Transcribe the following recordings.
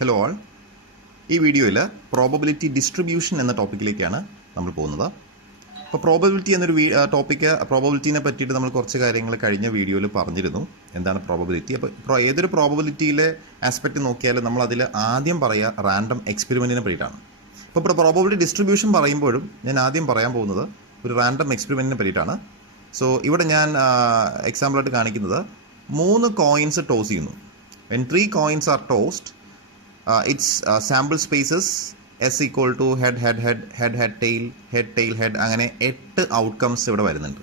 Hello all. ഈ വീഡിയോയിൽ probability distribution എന്ന ടോപ്പിക്കിലേക്കാണ് നമ്മൾ പോകുന്നത്. അപ്പോൾ പ്രോബബിലിറ്റി എന്നൊരു ടോപ്പിക്ക്, പ്രോബബിലിറ്റിനെ പറ്റിയിട്ട് നമ്മൾ കുറച്ച് കാര്യങ്ങൾ കഴിഞ്ഞ വീഡിയോയിൽ പറഞ്ഞിരുന്നു. എന്താണ് പ്രോബബിലിറ്റി? അപ്പോൾ ഏതൊരു പ്രോബബിലിറ്റിയിലെ ആസ്പെക്റ്റ് നോക്കിയാലും നമ്മൾ അതിൽ ആദ്യം പറയുക റാൻഡം എക്സ്പെരിമെൻറ്റിനെ പറ്റിയിട്ടാണ്. അപ്പോൾ ഇപ്പോൾ പ്രോബബിലിറ്റി ഡിസ്ട്രിബ്യൂഷൻ പറയുമ്പോഴും ഞാൻ ആദ്യം പറയാൻ പോകുന്നത് ഒരു റാൻഡം എക്സ്പെരിമെൻറ്റിനെ പറ്റിയിട്ടാണ്. സോ ഇവിടെ ഞാൻ എക്സാമ്പിളായിട്ട് കാണിക്കുന്നത് 3 കോയിൻസ് ടോസ് ചെയ്യുന്നു. When 3 coins are tossed, its sample spaces S equal to head, head, head, head, head, tail, head, tail, head, അങ്ങനെ 8 ഔട്ട്കംസ് ഇവിടെ വരുന്നുണ്ട്.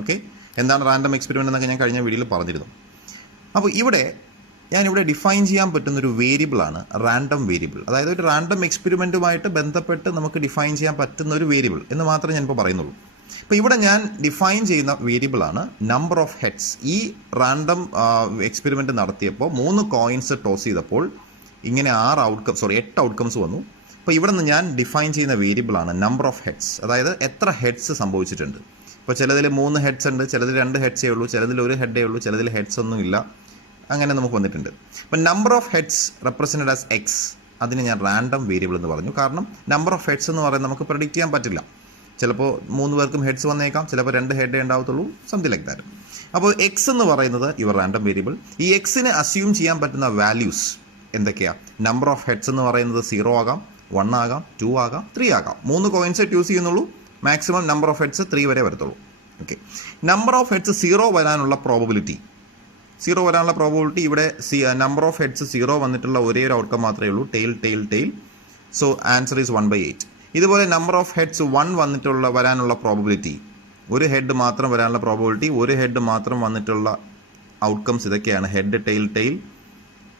ഓക്കെ, എന്താണ് റാൻഡം എക്സ്പെരിമെൻ്റ് എന്നൊക്കെ ഞാൻ കഴിഞ്ഞ വീഡിയോയിൽ പറഞ്ഞിരുന്നു. അപ്പോൾ ഞാനിവിടെ ഡിഫൈൻ ചെയ്യാൻ പറ്റുന്നൊരു വേരിയബിളാണ് റാൻഡം വേരിയബിൾ. അതായത് ഒരു റാൻഡം എക്സ്പെരിമെൻറ്റുമായിട്ട് ബന്ധപ്പെട്ട് നമുക്ക് ഡിഫൈൻ ചെയ്യാൻ പറ്റുന്ന ഒരു വേരിയബിൾ എന്ന് മാത്രമേ ഞാനിപ്പോൾ പറയുന്നുള്ളൂ. ഇപ്പോൾ ഇവിടെ ഞാൻ ഡിഫൈൻ ചെയ്യുന്ന വേരിയബിളാണ് നമ്പർ ഓഫ് ഹെഡ്സ്. ഈ റാൻഡം എക്സ്പെരിമെൻ്റ് നടത്തിയപ്പോൾ 3 കോയിൻസ് ടോസ് ചെയ്തപ്പോൾ ഇങ്ങനെ 8 ഔട്ട്കംസ് വന്നു. അപ്പോൾ ഇവിടെ നിന്ന് ഞാൻ ഡിഫൈൻ ചെയ്യുന്ന വേരിയബിളാണ് നമ്പർ ഓഫ് ഹെഡ്സ്. അതായത് എത്ര ഹെഡ്സ് സംഭവിച്ചിട്ടുണ്ട്. ഇപ്പോൾ ചിലതിൽ 3 ഹെഡ്സ് ഉണ്ട്, ചിലതിൽ 2 ഹെഡ്സേ ഉള്ളൂ, ചിലതിൽ 1 ഹെഡേ ഉള്ളൂ, ചിലതിൽ ഹെഡ്സ് ഒന്നും ഇല്ല. അങ്ങനെ നമുക്ക് വന്നിട്ടുണ്ട്. അപ്പം number of heads represented as x, അതിന് ഞാൻ റാൻഡം വേരിയബിൾ എന്ന് പറഞ്ഞു. കാരണം നമ്പർ ഓഫ് ഹെഡ്സ് എന്ന് പറയുന്നത് നമുക്ക് പ്രെഡിക്റ്റ് ചെയ്യാൻ പറ്റില്ല. ചിലപ്പോൾ 3 പേർക്കും ഹെഡ്സ് വന്നേക്കാം, ചിലപ്പോൾ 2 ഹെഡേ ഉണ്ടാവത്തുള്ളൂ, സംതിങ് ലൈക്ക് ദാറ്റ്. അപ്പോൾ എക്സ് എന്ന് പറയുന്നത് യുവർ റാൻഡം വേരിയബിൾ. ഈ എക്സിന് അസ്യൂം ചെയ്യാൻ പറ്റുന്ന വാല്യൂസ് എന്തൊക്കെയാണ്? നമ്പർ ഓഫ് ഹെഡ്സ് എന്ന് പറയുന്നത് 0 ആകാം, 1 ആകാം, 2 ആകാം, 3 ആകാം. 3 കോയിൻസ് യൂസ് ചെയ്യുന്നുള്ളൂ. മാക്സിമം നമ്പർ ഓഫ് ഹെഡ്സ് 3 വരെ വരത്തുള്ളൂ. ഓക്കെ, നമ്പർ ഓഫ് ഹെഡ്സ് 0 വരാനുള്ള പ്രോബബിലിറ്റി ഇവിടെ നമ്പർ ഓഫ് ഹെഡ്സ് 0 വന്നിട്ടുള്ള ഒരേ ഒരു ഔട്ട്കം മാത്രമേ ഉള്ളൂ, tail tail tail. So answer is 1/8. ഇതുപോലെ നമ്പർ ഓഫ് ഹെഡ്സ് 1 വരാനുള്ള പ്രോബബിലിറ്റി, ഒരു ഹെഡ് മാത്രം വരാനുള്ള പ്രോബബിലിറ്റി, ഒരു ഹെഡ് മാത്രം വന്നിട്ടുള്ള ഔട്ട്കംസ് ഇതൊക്കെയാണ്: head tail tail,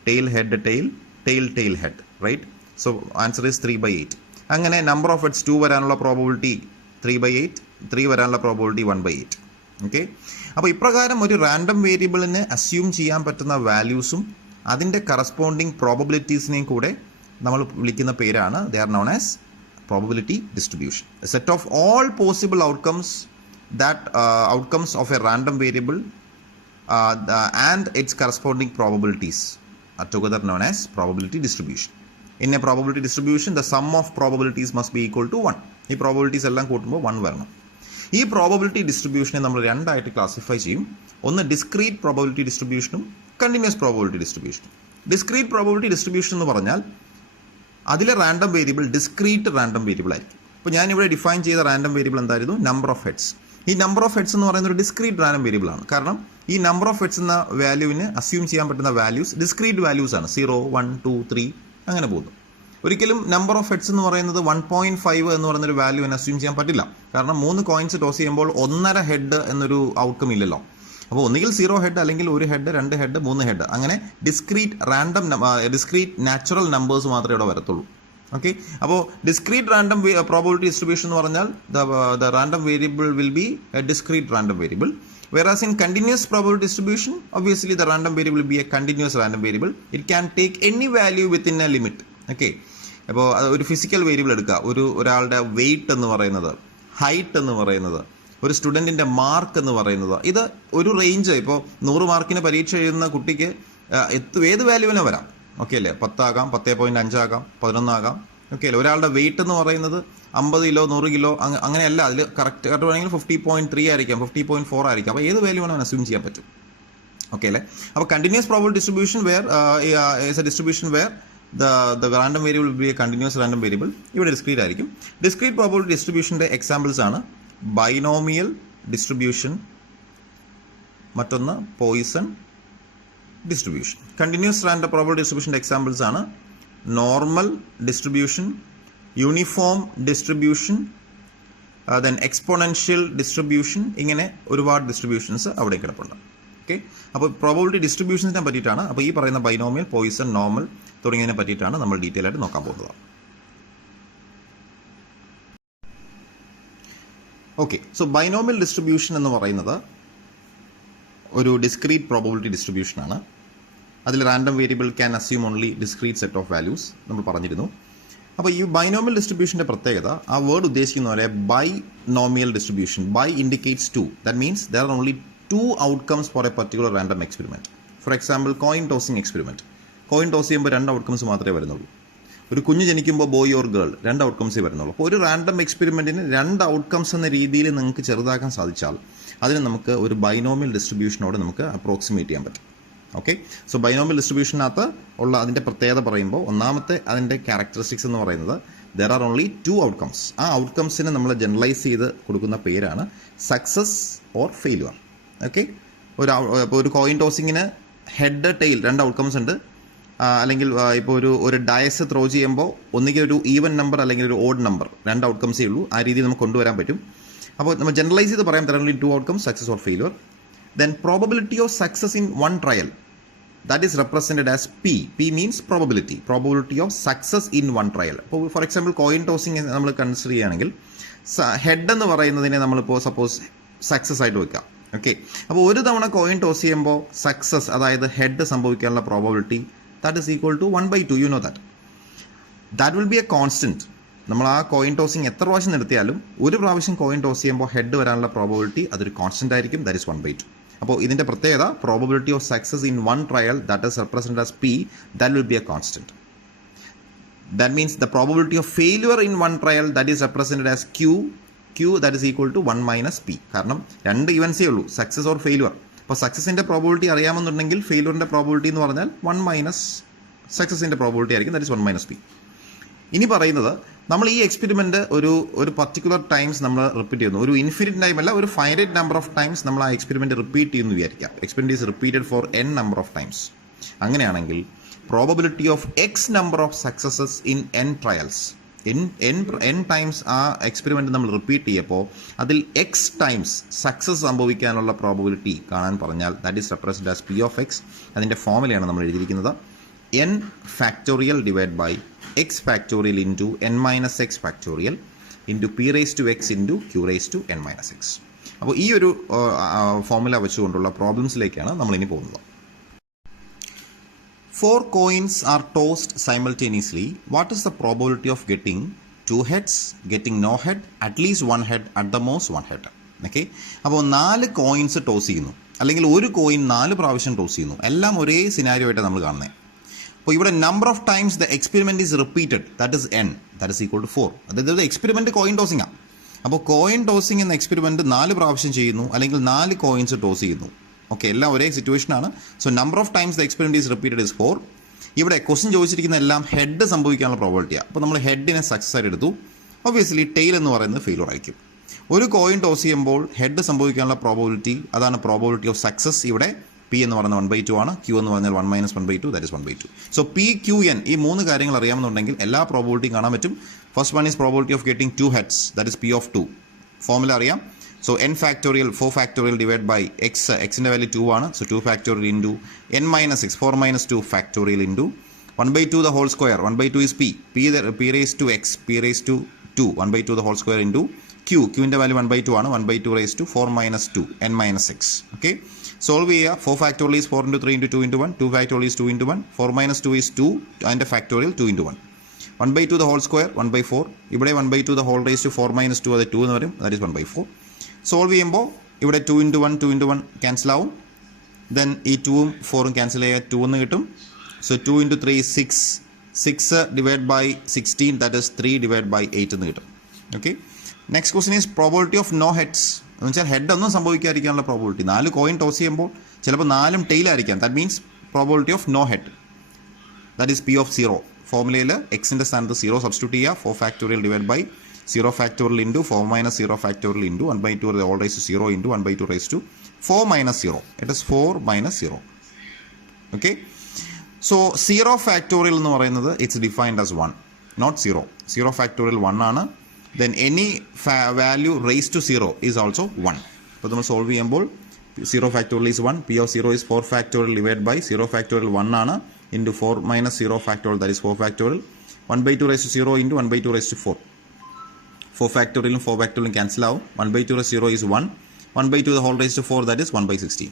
tail head tail, tail tail head. Right? So answer is 3/8. അങ്ങനെ നമ്പർ ഓഫ് ഹെഡ്സ് 2 വരാനുള്ള പ്രോബബിലിറ്റി 3/8, 3 വരാനുള്ള പ്രോബബിലിറ്റി 1/8. ഓക്കെ, അപ്പോൾ ഇപ്രകാരം ഒരു റാൻഡം വേരിയബിളിനെ അസ്യൂം ചെയ്യാൻ പറ്റുന്ന വാല്യൂസും അതിൻ്റെ കറസ്പോണ്ടിങ് പ്രോബബിലിറ്റീസിനെയും കൂടെ നമ്മൾ വിളിക്കുന്ന പേരാണ് they are known as probability distribution. A set of all possible outcomes of a random variable and its corresponding probabilities are together known as probability distribution. In a probability distribution, the sum of probabilities must be equal to 1. ഈ probabilities എല്ലാം കൂട്ടുമ്പോൾ 1 വരണം. ഈ probability ഡിസ്ട്രിബ്യൂഷനെ നമ്മൾ 2 ആയിട്ട് classify ചെയ്യും. ഒന്ന് discrete probability ഡിസ്ട്രിബ്യൂഷനും കണ്ടിന്യൂസ് പ്രോബബിലിറ്റി ഡിസ്ട്രിബ്യൂഷനും. ഡിസ്ക്രീറ്റ് പ്രോബബിലിറ്റി ഡിസ്ട്രിബ്യൂഷൻ എന്ന് പറഞ്ഞാൽ അതിലെ random variable discrete random variable ആയിരിക്കും. ഇപ്പോൾ ഞാനിവിടെ ഡിഫൈൻ ചെയ്ത റാൻഡം വേരിയബിൾ എന്തായിരുന്നു? Number of heads. ഈ നമ്പർ ഓഫ് ഹെഡ്സ് എന്ന് പറയുന്ന ഒരു ഡിസ്ക്രീറ്റ് റാൻഡം വേരിയബിൾ ആണ്. കാരണം ഈ നമ്പർ ഓഫ് ഹെഡ്സ് എന്ന വാല്യൂവിന് അസ്യൂം ചെയ്യാൻ പറ്റുന്ന വാല്യൂസ് ഡിസ്ക്രീറ്റ് വാല്യൂസ് ആണ്. 0, 1, 2, 3 അങ്ങനെ പോകുന്നു. ഒരിക്കലും നമ്പർ ഓഫ് ഹെഡ്സ് എന്ന് പറയുന്നത് 1.5 എന്ന് പറയുന്നൊരു വാല്യൂവിന് അസ്യൂം ചെയ്യാൻ പറ്റില്ല. കാരണം 3 കോയിൻസ് ടോസ് ചെയ്യുമ്പോൾ 1.5 ഹെഡ് എന്നൊരു ഔട്ട്കം ഇല്ലല്ലോ. അപ്പോൾ ഒന്നുകിൽ 0 ഹെഡ്, അല്ലെങ്കിൽ 1 ഹെഡ്, 2 ഹെഡ്, 3 ഹെഡ്, അങ്ങനെ ഡിസ്ക്രീറ്റ് നാച്ചുറൽ നമ്പേഴ്സ് മാത്രമേ ഇവിടെ വരത്തുള്ളൂ. ഓക്കെ, അപ്പോൾ ഡിസ്ക്രീറ്റ് റാൻഡം പ്രോബബിലിറ്റി ഡിസ്ട്രിബ്യൂഷൻ എന്ന് പറഞ്ഞാൽ the random variable will be a discrete random variable, whereas in continuous probability distribution, obviously the random variable will be a continuous random variable. It can take any value within a limit. Okay, അപ്പോൾ ഒരു physical variable എടുക്കുക, ഒരാളുടെ wait എന്ന് പറയുന്നത്, height എന്ന് പറയുന്നത്, ഒരു സ്റ്റുഡൻറ്റിൻ്റെ mark എന്ന് പറയുന്നത്, ഇത് ഒരു റേഞ്ച്. ഇപ്പോൾ 100 മാർക്കിന് പരീക്ഷ എഴുതുന്ന കുട്ടിക്ക് ഏത് വാല്യൂവിനെ വരാം. ഓക്കെ അല്ലേ? 10 ആകാം, 10.5 ആകാം, 11 ആകാം. ഓക്കെ അല്ലേ? ഒരാളുടെ വെയിറ്റ് എന്ന് പറയുന്നത് 50 കിലോ, 100 കിലോ, അങ്ങനെയല്ല. അതിൽ കറക്റ്റ് വേണമെങ്കിൽ 50.3 ആയിരിക്കാം, 50.4 ആയിരിക്കാം. അപ്പോൾ ഏത് വാല്യൂ വേണമെങ്കിൽ അസ്യൂം ചെയ്യാൻ പറ്റും. ഓക്കെ അല്ലേ? അപ്പോൾ continuous probability distribution is a distribution where the random variable will be a continuous random variable. ഇവിടെ ഡിസ്ക്രീറ്റ് ആയിരിക്കും. ഡിസ്ക്രീറ്റ് പ്രോബബിലിറ്റി ഡിസ്ട്രിബ്യൂഷൻ്റെ എക്സാമ്പിൾസ് ആണ് ബൈനോമിയൽ ഡിസ്ട്രിബ്യൂഷൻ, മറ്റൊന്ന് Poisson distribution. Continuous random probability ഡിസ്ട്രിബ്യൂഷൻ്റെ എക്സാമ്പിൾസ് ആണ് normal distribution, uniform distribution, then exponential distribution. ഇങ്ങനെ ഒരുപാട് distributions അവിടെ കിടപ്പുണ്ട്. ഓക്കെ, അപ്പോൾ പ്രോബബിലിറ്റി ഡിസ്ട്രിബ്യൂഷൻസിനെ പറ്റിയിട്ടാണ്. അപ്പോൾ ഈ പറയുന്ന ബൈനോമിയൽ, പോയിസൺ, നോർമൽ തുടങ്ങിയതിനെ പറ്റിയിട്ടാണ് നമ്മൾ ഡീറ്റെയിൽ ആയിട്ട് നോക്കാൻ പോകുന്നത്. ഓക്കെ, സോ ബൈനോമിയൽ ഡിസ്ട്രിബ്യൂഷൻ എന്ന് പറയുന്നത് ഒരു ഡിസ്ക്രീറ്റ് പ്രോബബിലിറ്റി ഡിസ്ട്രിബ്യൂഷനാണ്. അതിൽ random variable can assume only discrete set of values നമ്മൾ പറഞ്ഞിരുന്നു. അപ്പോൾ ഈ ബൈനോമിയൽ ഡിസ്ട്രിബ്യൂഷൻ്റെ പ്രത്യേകത, ആ വേർഡ് ഉദ്ദേശിക്കുന്ന പോലെ binomial distribution, bi indicates 2. That means there are only 2 outcomes for a particular random experiment. For example, coin tossing experiment. Coin toss ചെയ്യുമ്പോൾ 2 outcomes മാത്രമേ വരുന്നുള്ളൂ. ഒരു കുഞ്ഞ് ജനിക്കുമ്പോൾ ബോയ് ഓർ ഗേൾ 2 ഔട്ട്കംസേ വരുന്നുള്ളൂ. അപ്പോൾ ഒരു റാൻഡം എക്സ്പെരിമെൻറ്റിന് 2 ഔട്ട്കംസ് എന്ന രീതിയിൽ നിങ്ങൾക്ക് ചെറുതാക്കാൻ സാധിച്ചാൽ അതിന് നമുക്ക് ഒരു ബൈനോമിയൽ ഡിസ്ട്രിബ്യൂഷനോട് നമുക്ക് അപ്രോക്സിമേറ്റ് ചെയ്യാൻ പറ്റും. ഓക്കെ, സോ ബൈനോമിയൽ ഡിസ്ട്രിബ്യൂഷനകത്ത് ഉള്ള അതിൻ്റെ പ്രത്യേകത പറയുമ്പോൾ ഒന്നാമത്തെ അതിൻ്റെ ക്യാരക്ടറിസ്റ്റിക്സ് എന്ന് പറയുന്നത് ദർ ആർ ഓൺലി 2 ഔട്ട്കംസ്. ആ ഔട്ട്കംസിനെ നമ്മൾ ജനറലൈസ് ചെയ്ത് കൊടുക്കുന്ന പേരാണ് സക്സസ് ഓർ ഫെയിലുവർ. ഓക്കെ, ഇപ്പോൾ ഒരു കോയിൻ ടോസിങ്ങിന് ഹെഡ് ടെയിൽ 2 ഔട്ട്കംസ് ഉണ്ട്. അല്ലെങ്കിൽ ഇപ്പോൾ ഒരു ഡയസ് ത്രോ ചെയ്യുമ്പോൾ ഒന്നുകിൽ ഒരു ഈവൻ നമ്പർ അല്ലെങ്കിൽ ഒരു ഓഡ് നമ്പർ, 2 ഔട്ട്കംസേ ഉള്ളൂ. ആ രീതിയിൽ നമുക്ക് കൊണ്ടുവരാൻ പറ്റും. അപ്പോൾ നമ്മൾ ജനറലൈസ് ചെയ്ത് പറയാം there are only 2 outcomes, success or failure. Then probability of success in one trial, that is represented as P. P means probability of success in one trial. അപ്പോൾ ഫോർ എക്സാമ്പിൾ കോയിൻ ടോസിങ് നമ്മൾ consider ചെയ്യുകയാണെങ്കിൽ head എന്ന് പറയുന്നതിനെ നമ്മളിപ്പോൾ suppose success ആയിട്ട് വെക്കാം. Okay, അപ്പോൾ ഒരു തവണ കോയിൻ ടോസ് ചെയ്യുമ്പോൾ സക്സസ്, അതായത് ഹെഡ് സംഭവിക്കാനുള്ള probability that is equal to 1/2. You know that will be a constant. നമ്മൾ ആ കോയിൻ ടോസിങ് എത്ര പ്രാവശ്യം നിർത്തിയാലും ഒരു പ്രാവശ്യം കോയിൻ ടോസ് ചെയ്യുമ്പോൾ ഹെഡ് വരാനുള്ള പ്രോബബിലിറ്റി അതൊരു കോൺസ്റ്റന്റ് ആയിരിക്കും. That is 1/2. അപ്പോൾ ഇതിൻ്റെ പ്രത്യേകത probability of success in one trial that is represented as P, that will be a constant. That means the probability of failure in one trial that is represented as Q that is equal to 1 - P. കാരണം 2 ഇവൻസേ ഉള്ളൂ, success or failure. അപ്പോൾ സക്സസിൻ്റെ probability അറിയാമെന്നുണ്ടെങ്കിൽ ഫെയിലുവറിൻ്റെ probability എന്ന് പറഞ്ഞാൽ 1 - സക്സസിൻ്റെ probability ആയിരിക്കും. That is 1 - P. ഇനി പറയുന്നത് നമ്മൾ ഈ എക്സ്പെരിമെൻറ്റ് ഒരു പർട്ടിക്കുലർ ടൈംസ് നമ്മൾ റിപ്പീറ്റ് ചെയ്യുന്നു. ഒരു ഇൻഫിനിറ്റ് ടൈം അല്ല, ഒരു ഫൈനൈറ്റ് നമ്പർ ഓഫ് ടൈംസ് നമ്മൾ ആ എക്സ്പെരിമെൻറ്റ് റിപ്പീറ്റ് ചെയ്യുന്നു വിചാരിക്കാം. Experiment is repeated for n number of times. അങ്ങനെയാണെങ്കിൽ probability of x number of successes in n trials, n times ആ എക്സ്പെരിമെൻറ്റ് നമ്മൾ റിപ്പീറ്റ് ചെയ്യപ്പോൾ അതിൽ x ടൈംസ് സക്സസ് സംഭവിക്കാനുള്ള പ്രോബബിലിറ്റി കാണാൻ പറഞ്ഞാൽ that is represented as P of x. അതിൻ്റെ ഫോമുലയാണ് നമ്മൾ എഴുതിയിരിക്കുന്നത്. n factorial divided by x factorial into n minus x factorial into p raised to x into q raised to n minus x. അപ്പോൾ ഈ ഒരു formula വെച്ചുകൊണ്ടുള്ള പ്രോബ്ലംസിലേക്കാണ് നമ്മളിനി പോകുന്നത്. 4 coins are tossed simultaneously. What is the probability of getting 2 heads, getting no head, at least 1 head, at the most 1 head? Okay, അപ്പോൾ 4 coins toss ചെയ്യുന്നു, അല്ലെങ്കിൽ ഒരു കോയിൻ 4 പ്രാവശ്യം ടോസ് ചെയ്യുന്നു. എല്ലാം ഒരേ സിനാരിയോ ആയിട്ട് നമ്മൾ കാണുന്നത്. അപ്പോൾ ഇവിടെ number of times the experiment is repeated, that is n, that is equal to 4. അതായത് എക്സ്പെരിമെൻറ്റ് കോയിൻ ടോസിംഗ് ആണ്. അപ്പോൾ കോയിൻ ടോസിംഗ് എന്ന എക്സ്പെരിമെൻറ്റ് 4 പ്രാവശ്യം ചെയ്യുന്നു, അല്ലെങ്കിൽ 4 കോയിൻസ് ടോസ് ചെയ്യുന്നു. ഓക്കെ, എല്ലാം ഒരേ സിറ്റുവേഷനാണ്. So number of times the experiment is repeated is 4. ഇവിടെ ക്വസ്റ്റ്യൻ ചോദിച്ചിരിക്കുന്ന എല്ലാം ഹെഡ് സംഭവിക്കാനുള്ള പ്രോബബിലിറ്റിയാണ്. അപ്പോൾ നമ്മൾ ഹെഡിനെ സക്സസ് ആയിട്ട് എടുത്തു. ഒബ്വിയസ്ലി ടെയിൽ എന്ന് പറയുന്നത് ഫെയിലർ ആയിരിക്കും. ഒരു കോയിൻ ടോസ് ചെയ്യുമ്പോൾ ഹെഡ് സംഭവിക്കാനുള്ള പ്രോബബിലിറ്റി, അതാണ് പ്രോബബിലിറ്റി ഓഫ് സക്സസ്. ഇവിടെ P എന്ന് പറയുന്നത് 1/2 ആണ്. Q എന്ന് പറഞ്ഞാൽ 1 - 1/2, that is 1/2. So P, Q, N ഈ 3 കാര്യങ്ങൾ അറിയാമെന്നുണ്ടെങ്കിൽ എല്ലാ പ്രോബബിലിറ്റിയും കാണാൻ പറ്റും. First one is probability of getting 2 heads, that is P of 2. Formula അറിയാം. So n factorial 4 factorial divided by x, xൻ്റെ വാല്യൂ 2 ആണ്. So 2 factorial into n minus x, 4 - 2 factorial into 1/2 the whole square. 1/2 is P raised to x, P raised to 2, 1/2 the whole square into Qൻ്റെ value 1/2 ആണ്. 1/2 raised to 4 - 2, n minus x. Okay, solve ചെയ്യുക. 4 factorial is 4 into 3 into 2 into 1. 2 factorial is 2 into 1. 4 - 2 is 2, അതിൻ്റെ factorial 2 into 1. 1/2 the whole square 1/4. ഇവിടെ 1/2 the whole raised to 4 - 2, അത് 2 എന്ന് വരും, that is 1/4. Solve ചെയ്യുമ്പോൾ ഇവിടെ 2 into 1, 2 into 1 ക്യാൻസൽ ആവും. Then ഈ 2ഉം 4ഉം ക്യാൻസൽ ചെയ്യുക, 2 എന്ന് കിട്ടും. So 2 into 3 is 6. 6 divided by 16, that is 3 divided by 8 എന്ന് കിട്ടും. Okay, next question is probability of no heads. എന്ന് വെച്ചാൽ ഹെഡ് ഒന്നും സംഭവിക്കാതിരിക്കാനുള്ള പ്രോബബിലിറ്റി. 4 കോയിൻ ടോസ് ചെയ്യുമ്പോൾ ചിലപ്പോൾ 4ഉം ടെയിലായിരിക്കാം. That means probability of no head, that is P of 0. ഫോർമുലയിൽ എക്സിൻ്റെ സ്ഥാനത്ത് 0 സബ്സ്റ്റിറ്റ്യൂട്ട് ചെയ്യുക. 4 factorial divided by 0 factorial into 4 - 0 factorial into 1/2 all raised to 0 into 1/2 raised to 4 - 0. It is 4 - 0. Okay, so 0 factorial എന്ന് പറയുന്നത് it's defined as 1, not 0. 0 factorial 1 ആണ്. then any value raised to 0 is also 1. അപ്പോൾ നമ്മൾ solve ചെയ്യുമ്പോൾ 0 factorial is 1. P of 0 is 4 factorial divided by 0 factorial 1 ആണ് into 4 - 0 factorial, that is 4 factorial. 1/2 raised to 0 into 1/2 raised to 4. 4 factorial 4 factorial cancel ആവും. 1/2 raised to 0 is 1. 1/2 the whole raised to 4, that is 1/16.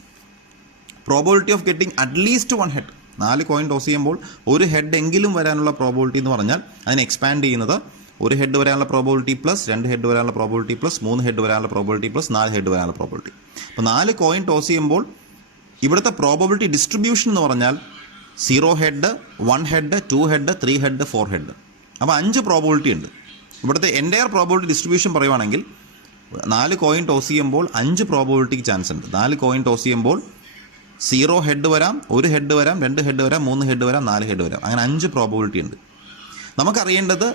Probability of getting at least 1 head. 4 coin toss ചെയ്യുമ്പോൾ ഒരു head എങ്കിലും വരാനുള്ള probability എന്ന് പറഞ്ഞാൽ അതിനെ expand ചെയ്യുന്നത് ഒരു ഹെഡ് വരാനുള്ള പ്രോബബിലിറ്റി പ്ലസ് 2 ഹെഡ് വരാനുള്ള പ്രോബബിലിറ്റി പ്ലസ് 3 ഹെഡ് വരാനുള്ള പ്രോബബിലിറ്റി പ്ലസ് 4 ഹെഡ് വരാനുള്ള പ്രോബബിലിറ്റി. അപ്പോൾ 4 കോയിൻ ടോസ് ചെയ്യുമ്പോൾ ഇവിടുത്തെ പ്രോബബിലിറ്റി ഡിസ്ട്രിബ്യൂഷൻ എന്ന് പറഞ്ഞാൽ 0 head, 1 head, 2 head, 3 head, 4 head. അപ്പോൾ 5 പ്രോബിലിറ്റി ഉണ്ട്. ഇവിടുത്തെ എൻ്റയർ പ്രോബിലിറ്റി ഡിസ്ട്രിബ്യൂഷൻ പറയുവാണെങ്കിൽ 4 കോയിൻ ടോസ് ചെയ്യുമ്പോൾ 5 പ്രോബിലിറ്റിക്ക് ചാൻസ് ഉണ്ട്. 4 കോയിൻ ടോസ് ചെയ്യുമ്പോൾ 0 ഹെഡ് വരാം, 1 ഹെഡ് വരാം, 2 ഹെഡ് വരാം, 3 ഹെഡ് വരാം, 4 ഹെഡ് വരാം. അങ്ങനെ 5 പ്രോബിലിറ്റി ഉണ്ട്.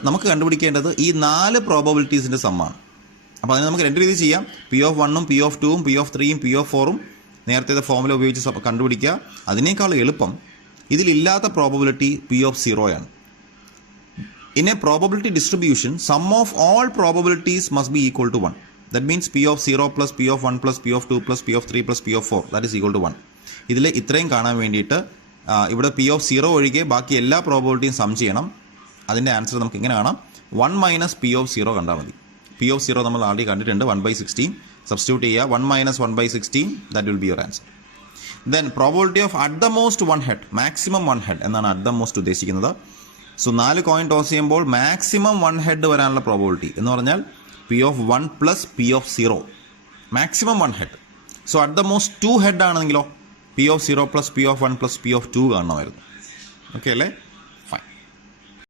നമുക്ക് കണ്ടുപിടിക്കേണ്ടത് ഈ 4 പ്രോബിലിറ്റീസിൻ്റെ സമ്മാണ്. അപ്പോൾ അതിന് നമുക്ക് 2 രീതി ചെയ്യാം. P(1) P(2) P(3) P(4) നേരത്തെ ഫോർമുല ഉപയോഗിച്ച് കണ്ടുപിടിക്കുക. അതിനേക്കാൾ എളുപ്പം ഇതിലില്ലാത്ത പ്രോബിലിറ്റി P(0) ആണ്. In a probability distribution, sum of all probabilities must be equal to 1. That means P(0) plus P(1) plus P(2) plus P(3) plus P(4) that is equal to 1. ഇതിൽ ഇത്രയും കാണാൻ വേണ്ടിയിട്ട് ഇവിടെ P(0) ഒഴികെ ബാക്കി എല്ലാ പ്രോബിലിറ്റിയും സം ചെയ്യണം. അതിൻ്റെ ആൻസർ നമുക്ക് ഇങ്ങനെ കാണാം. 1 മൈനസ് P(0) കണ്ടാൽ മതി. P(0) നമ്മൾ ആൾറെഡി കണ്ടിട്ടുണ്ട്. 1/16 സബ്സ്റ്റിറ്റ്യൂട്ട് ചെയ്യുക. 1 minus 1/16 that will be your answer. Then probability of at the most 1 head, maximum 1 head എന്നാണ് അറ്റ് ദ മോസ്റ്റ് ഉദ്ദേശിക്കുന്നത്. സോ 4 കോയിൻ ടോസ് ചെയ്യുമ്പോൾ മാക്സിമം 1 ഹെഡ് വരാനുള്ള പ്രോബിലിറ്റി എന്ന് പറഞ്ഞാൽ P(1) plus P(0) maximum 1 head. So at the most 2 head ആണെങ്കിലോ P(0) plus P(1) plus P(2) കാണണമായിരുന്നു. Okay അല്ലേ?